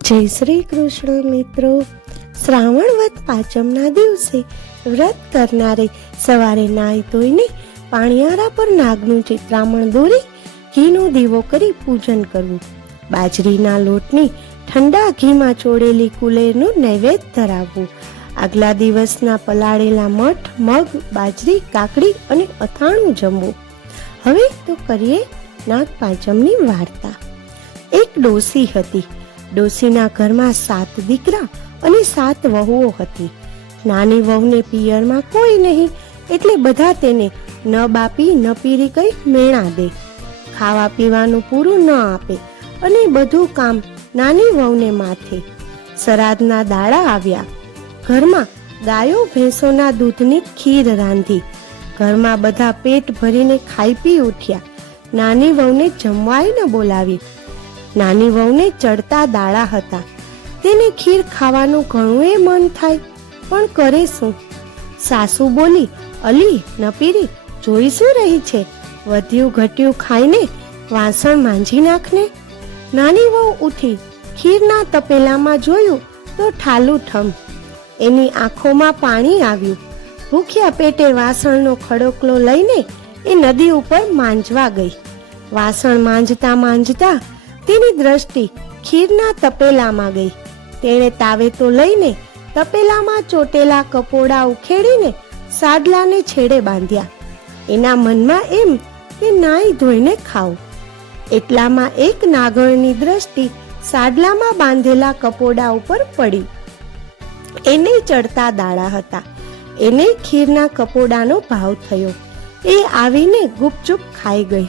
જય શ્રી કૃષ્ણ મિત્રો. શ્રાવણ વદ પાંચમના દિવસે વ્રત કરનારે સવારે નાહી ધોઈને પાણિયારા પર નાગનું ચિત્રામણ દોરી ઘીનો દીવો કરી પૂજન કરવું. બાજરીના લોટની ઠંડા ઘીમાં ચોળેલી કુલેરનું નૈવેદ્ય ધરાવવું. આગલા દિવસના પલાળેલા મઠ, મગ, બાજરી, કાકડી અને અથાણું જમવું. હવે તો કરીએ નાગ પાંચમની વાર્તા. એક ડોસી હતી. ડોસીના ઘરમાં 7 દીકરા અને 7 વહુઓ હતી. નાની વહુને પિયરમાં કોઈ નહીં, એટલે બધા તેને ન બાપી ન પીરી કઈ મેણા દે. ખાવા પીવાનું પૂરું ન આપે અને બધું કામ નાની વહુને માથે. શ્રાદ્ધના દાડા આવ્યા. ઘરમાં ગાયો ભેંસોના દૂધની ખીર રાંધી. ઘરમાં બધા પેટ ભરીને ખાઈ પી ઉઠ્યા. નાની વહુને જમવાય ન બોલાવી. નાની વહુને ચડતા દાડા હતા. તેને ખીર ખાવાનું ઘણું મન થાય, પણ કરે શું? સાસુ બોલી, અલી નપીરી, જોઈ શું રહી છે? વધ્યું ઘટ્યું ખાઈને વાસણ માંજી નાખને. નાની વહુ ઉઠી ખીરના તપેલામાં જોયું તો ઠાલું ઠમ. એની આંખોમાં પાણી આવ્યું. ભૂખ્યા પેટે વાસણનો ખડોકલો લઈને એ નદી ઉપર માંજવા ગઈ. વાસણ માંજતા માંજતા તેની દ્રષ્ટિ ખીરના તપેલામાં ગઈ. તેણે તાવેતો લઈને તપેલામાં ચોટેલા કપોડા ઉખેડીને સાડલાને છેડે બાંધ્યા. એના મનમાં એમ કે નાઈ ધોઈને ખાવ. એટલામાં એક નાગણની દ્રષ્ટિ સાડલામાં બાંધેલા કપોડા ઉપર પડી. એને ચડતા દાડા હતા. એને ખીરના કપોડાનો ભાવ થયો. એ આવીને ગુપચુપ ખાઈ ગઈ.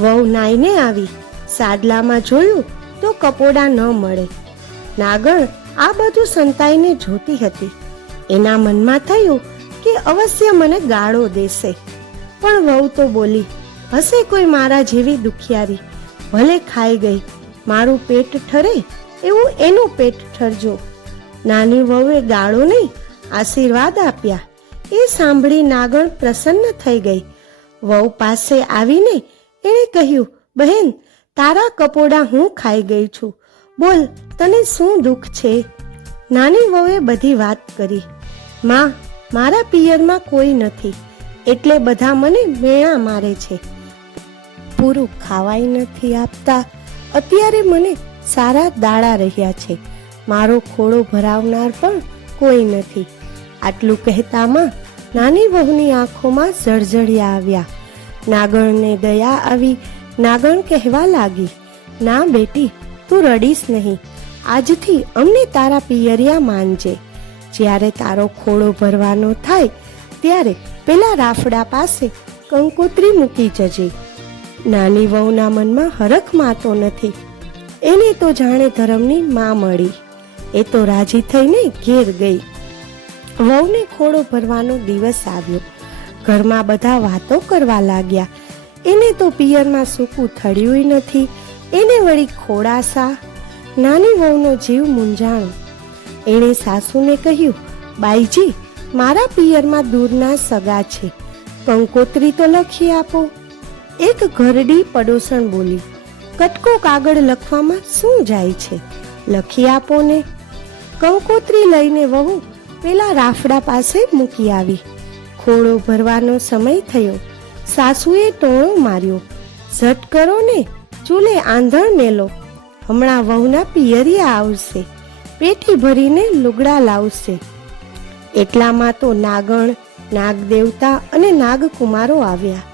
વહુ નાઈને આવી. સાડલામાં જોયું તો કપોડા ન મળે. નાગણ આ બધું સંતાઈને જોતી હતી. એના મનમાં થયું કે અવશ્ય મને ગાળો દેશે. પણ વહુ તો બોલી, હશે કોઈ મારા જેવી દુખિયારી, ભલે ખાઈ ગઈ, મારું પેટ ઠરે એવું એનું પેટ ઠરજો. નાની વહુએ ગાળો નહીં, આશીર્વાદ આપ્યા. એ સાંભળી નાગણ પ્રસન્ન થઈ ગઈ. વહુ પાસે આવીને એણે કહ્યું, બહેન, તારા કપોડા હું ખાઈ ગઈ છું. બોલ, તને શું દુઃખ છે? નાની વહુએ બધી વાત કરી. માં, મારા પિયરમાં કોઈ નથી, એટલે બધા મને મેણા મારે છે. પૂરું ખાવાય નથી આપતા. અત્યારે મને સારા દાડા રહ્યા છે. મારો ખોળો ભરાવનાર પણ કોઈ નથી. આટલું કહેતામાં નાની વહુની આંખોમાં જળજળિયા આવ્યા. નાગણને દયા આવી. નાગણ કહેવા લાગી, ના બેટી, તું રડીશ નહીં. આજથી અમને તારા પિયરિયા માનજે. જ્યારે તારો ખોળો ભરવાનો થાય ત્યારે પેલા રાફડા પાસે કંકોત્રી મૂકી જજે. નાની વહુના મનમાં હરખ માતો નથી. એને તો જાણે ધર્મની માં મળી. એ તો રાજી થઈને ઘેર ગઈ. વહુને ખોળો ભરવાનો દિવસ આવ્યો. ઘરમાં બધા વાતો કરવા લાગ્યા. એને તો પિયરમાં સૂકું થળ્યું નથી. એને વળી ખોડાસા. નાની વહુનો જીવ મૂંઝાણો. એણે સાસુને કહ્યું, બાઈજી, મારા પિયરમાં દૂરના સગા છે, કંકોત્રી તો લખી આપો. એક ઘરડી પડોસણ બોલી, કટકો કાગળ લખવામાં શું જાય છે, લખી આપો ને. કંકોત્રી લઈને વહુ પેલા રાફડા પાસે મૂકી આવી. ખોળો ભરવાનો સમય થયો. સાસુએ ટોણો માર્યો, ઝટ કરો ને, ચૂલે આંધણ મેલો. હમણાં વહુના પિયરિયા આવશે, પેટી ભરીને લુગડા લાવશે. એટલામાં તો નાગણ, નાગદેવતા અને નાગકુમારો આવ્યા.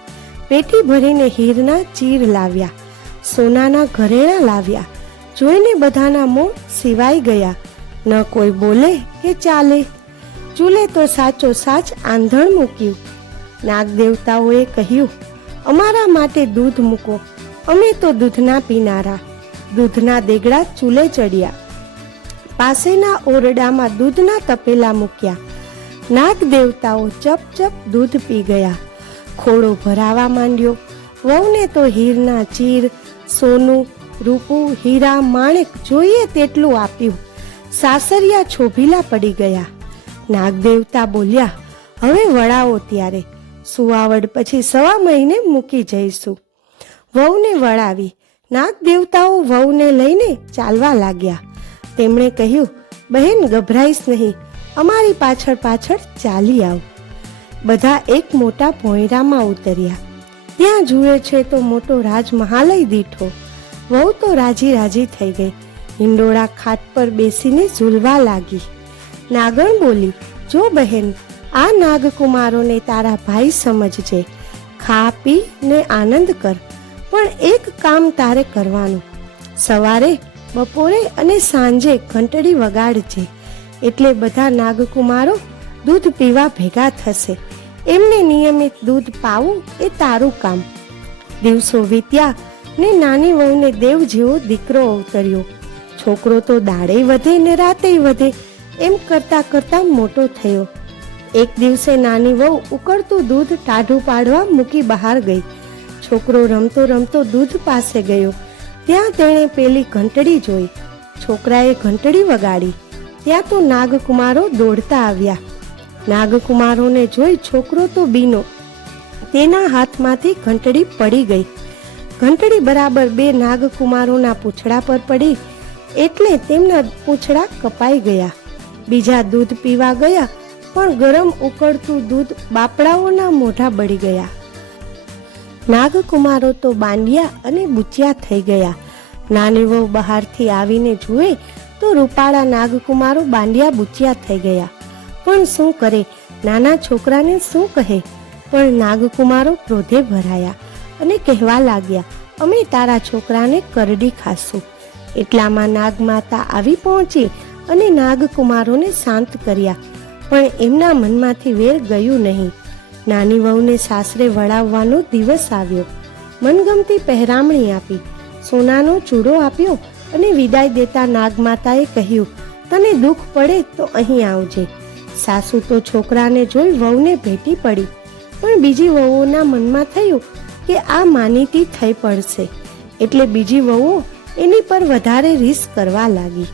પેટી ભરીને હીરના ચીર લાવ્યા, સોનાના ઘરેણા લાવ્યા. જોઈને બધાના મોં સિવાઈ ગયા. ન કોઈ બોલે કે ચાલે. ચૂલે તો સાચો સાચ આંધણ મૂક્યું. નાગદેવતાઓએ કહ્યું, અમારા માટે દૂધ મૂકો, અમે તો દૂધના પીનારા. દૂધના દેગડા ચૂલે ચડ્યા. પાસેના ઓરડામાં દૂધના તપેલા મૂક્યા. નાગદેવતાઓ ચપ ચપ દૂધ પી ગયા. ખોળો ભરાવા માંડ્યો. વહુને તો હીરના ચીર, સોનું, રૂપું, હીરા, માણેક જોઈએ તેટલું આપ્યું. સાસરિયા છોભીલા પડી ગયા. નાગદેવતા બોલ્યા, હવે વળાવો ત્યારે, સુવાવડ પછી 1.25 મહિને મૂકી જઈશું. વહુને વળાવી. નાગ દેવતાઓ વહુને લઈને ચાલવા લાગ્યા. તેમણે કહ્યું, બહેન ગભરાઈશ નહીં, અમારી પાછળ પાછળ ચાલી આવ. બધા એક મોટા ભોંયરામાં ઉતર્યા. ત્યાં જુએ છે તો મોટો રાજમહાલય દીઠો. વહુ તો રાજી રાજી થઈ ગઈ. હિંડોળા ખાટ પર બેસીને ઝૂલવા લાગી. નાગણ બોલી, જો બહેન, આ નાગકુમારોને તારા ભાઈ સમજજે. ખા પી ને આનંદ કર, પણ એક કામ તારે કરવાનું. સવારે, બપોરે અને સાંજે ઘંટડી વગાડજે, એટલે બધા નાગકુમારો દૂધ પીવા ભેગા થશે. એમને નિયમિત દૂધ પાવું એ તારું કામ. દિવસો વીત્યા ને નાની વહુને દેવ જેવો દીકરો અવતર્યો. છોકરો તો દાડે વધે ને રાતે વધે એમ કરતા કરતા મોટો થયો. એક દિવસે નાની વહુ ઉકળતું દૂધ ટાઢું પાડવા મૂકી બહાર ગઈ. છોકરો રમતો રમતો દૂધ પાસે ગયો. ત્યાં તેણે પેલી ઘંટડી જોઈ. છોકરાએ ઘંટડી વગાડી. ત્યાં તો નાગકુમારો દોડતા આવ્યા. નાગકુમારોને જોઈ છોકરો તો બીનો. તેના હાથમાંથી ઘંટડી પડી ગઈ. ઘંટડી બરાબર 2 નાગકુમારોના પૂંછડા પર પડી, એટલે તેમના પૂંછડા કપાઈ ગયા. બીજા દૂધ પીવા ગયા, પણ ગરમ ઉકળતું દૂધ બાપડાઓના મોઢા બળી ગયા. નાગકુમારો તો બાંડિયા અને બુચિયા થઈ ગયા. નાની વહુ બહારથી આવીને જુએ તો રૂપાળા નાગકુમારો બાંડિયા બુચિયા થઈ ગયા. પણ શું કરે, નાના છોકરાને શું કહે? પણ નાગકુમારો ક્રોધે ભરાયા અને કહેવા લાગ્યા, અમે તારા છોકરાને કરડી ખાશું. એટલામાં નાગમાતા આવી પહોંચી અને નાગકુમારોને શાંત કર્યા. પણ એમના મનમાંથી વેર ગયું નહીં. નાની વહુને સાસરે વળાવવાનો દિવસ આવ્યો. મનગમતી પહેરામણી આપી, સોનાનો ચૂડો આપ્યો અને વિદાય દેતા નાગમાતાએ કહ્યું, તને દુઃખ પડે તો અહીં આવજે. સાસુ તો છોકરાને જોઈ વહુને ભેટી પડી, પણ બીજી વહુઓના મનમાં થયું કે આ માનીતી થઈ પડશે, એટલે બીજી વહુઓ એની પર વધારે રીસ કરવા લાગી.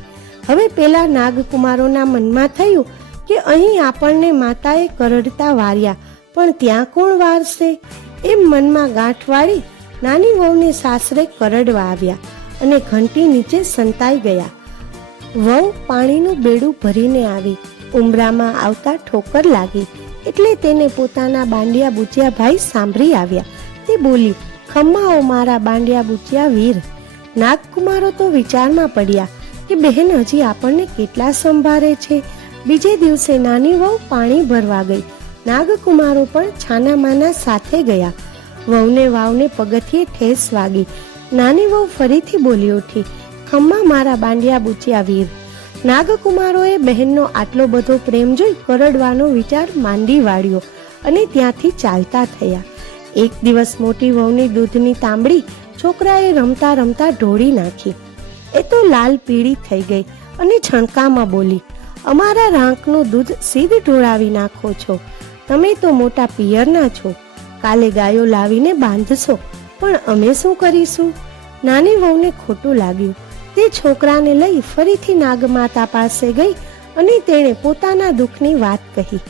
હવે પેલા નાગકુમારોના મનમાં થયું કે અહીં આપણને માતાએ કરડતા વાર્યા, પણ ત્યાં કોણ વારશે? એમ મનમાં ગાંઠ વાળી નાની વહુને સાસરે કરડવા આવ્યા અને ઘંટી નીચે સંતાઈ ગયા. વહુ પાણીનું બેડું ભરીને આવી. ઉંબરામાં આવતા ઠોકર લાગી, એટલે તેને પોતાના બાંડિયા બુચિયા ભાઈ સાંભળી આવ્યા. તે બોલી, ખમ્માઓ મારા બાંડિયા બુચિયા વીર. નાગકુમારો તો વિચારમાં પડ્યા કે બહેન હજી આપણને કેટલા સંભાળે છે. બીજે દિવસે નાની વહુ પાણી ભરવા ગઈ. નાગકુમારો પણ છાનામાના સાથે ગયા. વહુને વાવને પગથિયે ઠેસ વાગી. નાની વહુ ફરીથી બોલી ઉઠી, ખમ્મા મારા બાંડિયા બુચિયા વીર. નાગકુમારોએ બહેનનો આટલો બધો પ્રેમ જોઈ કરડવાનો વિચાર માંડી વાળ્યો અને ત્યાંથી ચાલતા થયા. એક દિવસ મોટી વહુની દૂધની તાંબડી છોકરાએ રમતા રમતા ઢોળી નાખી. એ તો લાલ પીળી થઈ ગઈ અને છણકામાં બોલી, અમારા રાંકનું દૂધ સીધ ઢોળાવી નાખો છો. તમે તો મોટા પિયરના છો. કાલે ગાયો લાવીને બાંધશો, પણ અમે શું કરીશું? નાની વહુને ખોટું લાગ્યું. તે છોકરાને લઈ ફરીથી નાગમાતા પાસે ગઈ અને તેણે પોતાના દુઃખની વાત કહી.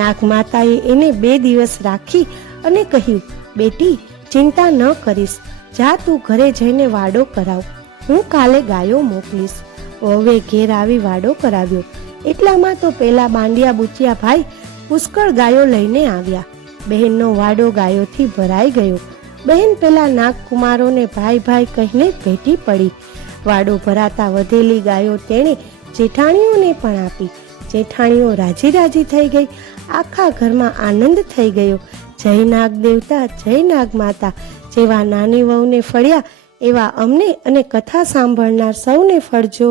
નાગમાતાએ એને 2 દિવસ રાખી અને કહ્યું, બેટી, ચિંતા ન કરીશ. જા તું ઘરે જઈને વાડો કરાવ. હું કાલે ગાયો મોકલીશ. વહુએ ઘેર આવી વાડો કરાવ્યો. એટલામાં તો પેલા બાંડિયા બુચિયા ભાઈ પુષ્કળ ગાયો લઈને આવ્યા. બહેનનો વાડો ગાયોથી ભરાઈ ગયો. બહેન પેલા નાગકુમારોને ભાઈ ભાઈ કહીને ભેટી પડી. વાડો ભરાતા વધેલી ગાયો તેણે જેઠાણીઓને પણ આપી. જેઠાણીઓ રાજી રાજી થઈ ગઈ. આખા ઘરમાં આનંદ થઈ ગયો. જય નાગ દેવતા, જય નાગ માતા. જેવા નાની વહુને ફળ્યા એવા અમને અને કથા સાંભળનાર સૌને ફળજો.